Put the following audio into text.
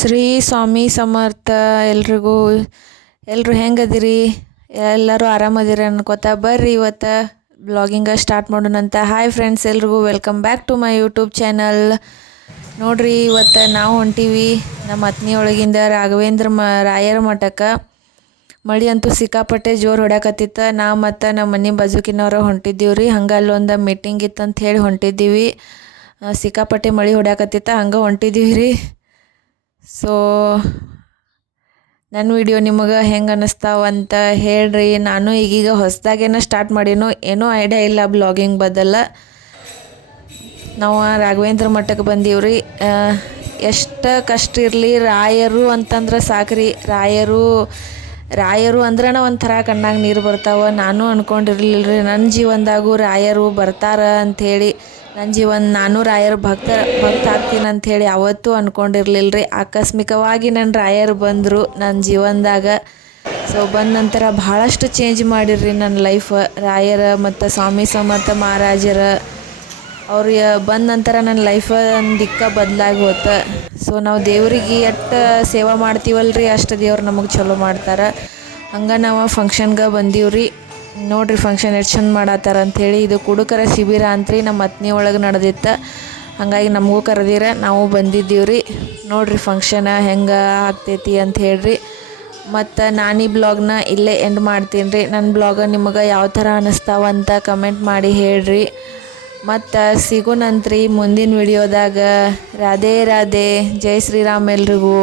ಶ್ರೀ ಸ್ವಾಮಿ ಸಮರ್ಥ ಎಲ್ಲರೂ ಹೆಂಗದಿರಿ? ಎಲ್ಲರೂ ಆರಾಮದಿರಿ ಅನ್ಕೋತಾ ಬರ್ರಿ ಇವತ್ತು ಬ್ಲಾಗಿಂಗ ಸ್ಟಾರ್ಟ್ ಮಾಡೋಣಂತ. ಹಾಯ್ ಫ್ರೆಂಡ್ಸ್, ಎಲ್ರಿಗೂ welcome back to my YouTube channel. ನೋಡ್ರಿ, ಇವತ್ತು ನಾವು ಹೊಂಟೀವಿ ನಮ್ಮ ಅತ್ನಿಯೊಳಗಿಂದ ರಾಘವೇಂದ್ರ ರಾಯರ ಮಠಕ್ಕೆ. ಮಳೆ ಅಂತೂ ಸಿಕ್ಕಾಪಟ್ಟೆ ಜೋರು ಹೊಡ್ಯಾಕತ್ತಿತ್ತು. ನಾವು ಮತ್ತು ನಮ್ಮ ಮನೆ ಬಾಜುಕಿನವ್ರು ಹೊಂಟಿದ್ದೀವಿ ರೀ. ಹಂಗೆ ಅಲ್ಲೊಂದು ಮೀಟಿಂಗ್ ಇತ್ತಂತ ಹೇಳಿ ಹೊಂಟಿದ್ದೀವಿ. ಸಿಕ್ಕಾಪಟ್ಟೆ ಮಳೆ ಹೊಡ್ಯಾಕತ್ತಿತ್ತು, ಹಂಗೆ ಹೊಂಟಿದ್ದೀವಿ ರೀ. ಸೊ ನನ್ನ ವಿಡಿಯೋ ನಿಮಗೆ ಹೆಂಗೆ ಅನ್ನಿಸ್ತಾವಂತ ಹೇಳ್ರಿ. ನಾನು ಈಗೀಗ ಹೊಸದಾಗೇನೋ ಸ್ಟಾರ್ಟ್ ಮಾಡೀನೋ ಏನೂ ಐಡಿಯಾ ಇಲ್ಲ ಬ್ಲಾಗಿಂಗ್ ಬದಲ. ನಾವು ರಾಘವೇಂದ್ರ ಮಠಕ್ಕೆ ಬಂದೀವ್ರಿ. ಎಷ್ಟು ಕಷ್ಟ ಇರಲಿ, ರಾಯರು ಅಂತಂದ್ರೆ ಸಾಕ್ರಿ. ರಾಯರು ಅಂದ್ರೆ ಒಂಥರ ಕಣ್ಣಾಗ ನೀರು ಬರ್ತಾವೆ. ನಾನು ಅಂದ್ಕೊಂಡಿರ್ಲಿಲ್ಲ ರೀ ನನ್ನ ಜೀವನದಾಗೂ ರಾಯರು ಬರ್ತಾರ ಅಂಥೇಳಿ. ನಾನು ರಾಯರ ಭಕ್ತ ಆಗ್ತೀನಿ ಅಂಥೇಳಿ ಯಾವತ್ತೂ ಅಂದ್ಕೊಂಡಿರ್ಲಿಲ್ಲ ರೀ. ಆಕಸ್ಮಿಕವಾಗಿ ನನ್ನ ರಾಯರು ಬಂದರು ನನ್ನ ಜೀವನದಾಗ. ಸೊ ಬಂದ ನಂತರ ಭಾಳಷ್ಟು ಚೇಂಜ್ ಮಾಡಿರ್ರಿ ನನ್ನ ಲೈಫ್. ರಾಯರ ಮತ್ತು ಸ್ವಾಮಿ ಸಮರ್ಥ ಮಹಾರಾಜರ ಅವ್ರು ಬಂದ ನಂತರ ನನ್ನ ಲೈಫ್ ಒಂದು ದಿಕ್ಕ ಬದಲಾಗಿ ಹೋತ. ಸೊ ನಾವು ದೇವ್ರಿಗೆ ಎಷ್ಟು ಸೇವೆ ಮಾಡ್ತೀವಲ್ರಿ, ಅಷ್ಟು ದೇವ್ರು ನಮಗೆ ಚಲೋ ಮಾಡ್ತಾರೆ. ಹಂಗೆ ನಾವು ಫಂಕ್ಷನ್ಗೆ ಬಂದೀವ್ರಿ. ನೋಡ್ರಿ ಫಂಕ್ಷನ್ ಎಷ್ಟು ಚಂದ ಮಾಡತ್ತಾರ ಅಂಥೇಳಿ. ಇದು ಕುಡುಕರ ಶಿಬಿರ ಅಂತ್ರಿ, ನಮ್ಮ ಅತ್ನಿ ಒಳಗೆ ನಡೆದಿತ್ತು. ಹಾಗಾಗಿ ನಮಗೂ ಕರೆದಿರ ನಾವು ಬಂದಿದ್ದೀವ್ರಿ. ನೋಡ್ರಿ ಫಂಕ್ಷನ್ ಹೆಂಗೆ ಆಗ್ತೈತಿ ಅಂತ ಹೇಳ್ರಿ. ಮತ್ತು ನಾನು ಈ ಬ್ಲಾಗ್ನ ಇಲ್ಲೇ ಎಂಡ್ ಮಾಡ್ತೀನಿ ರೀ. ನನ್ನ ಬ್ಲಾಗ ನಿಮಗೆ ಯಾವ ಥರ ಅನ್ನಿಸ್ತಾವಂತ ಕಮೆಂಟ್ ಮಾಡಿ ಹೇಳ್ರಿ. ಮತ್ತು ಸಿಗೋಣಂತ್ರಿ ಮುಂದಿನ ವಿಡಿಯೋದಾಗ. ರಾಧೆ ರಾಧೆ, ಜೈ ಶ್ರೀರಾಮ್ ಎಲ್ರಿಗೂ.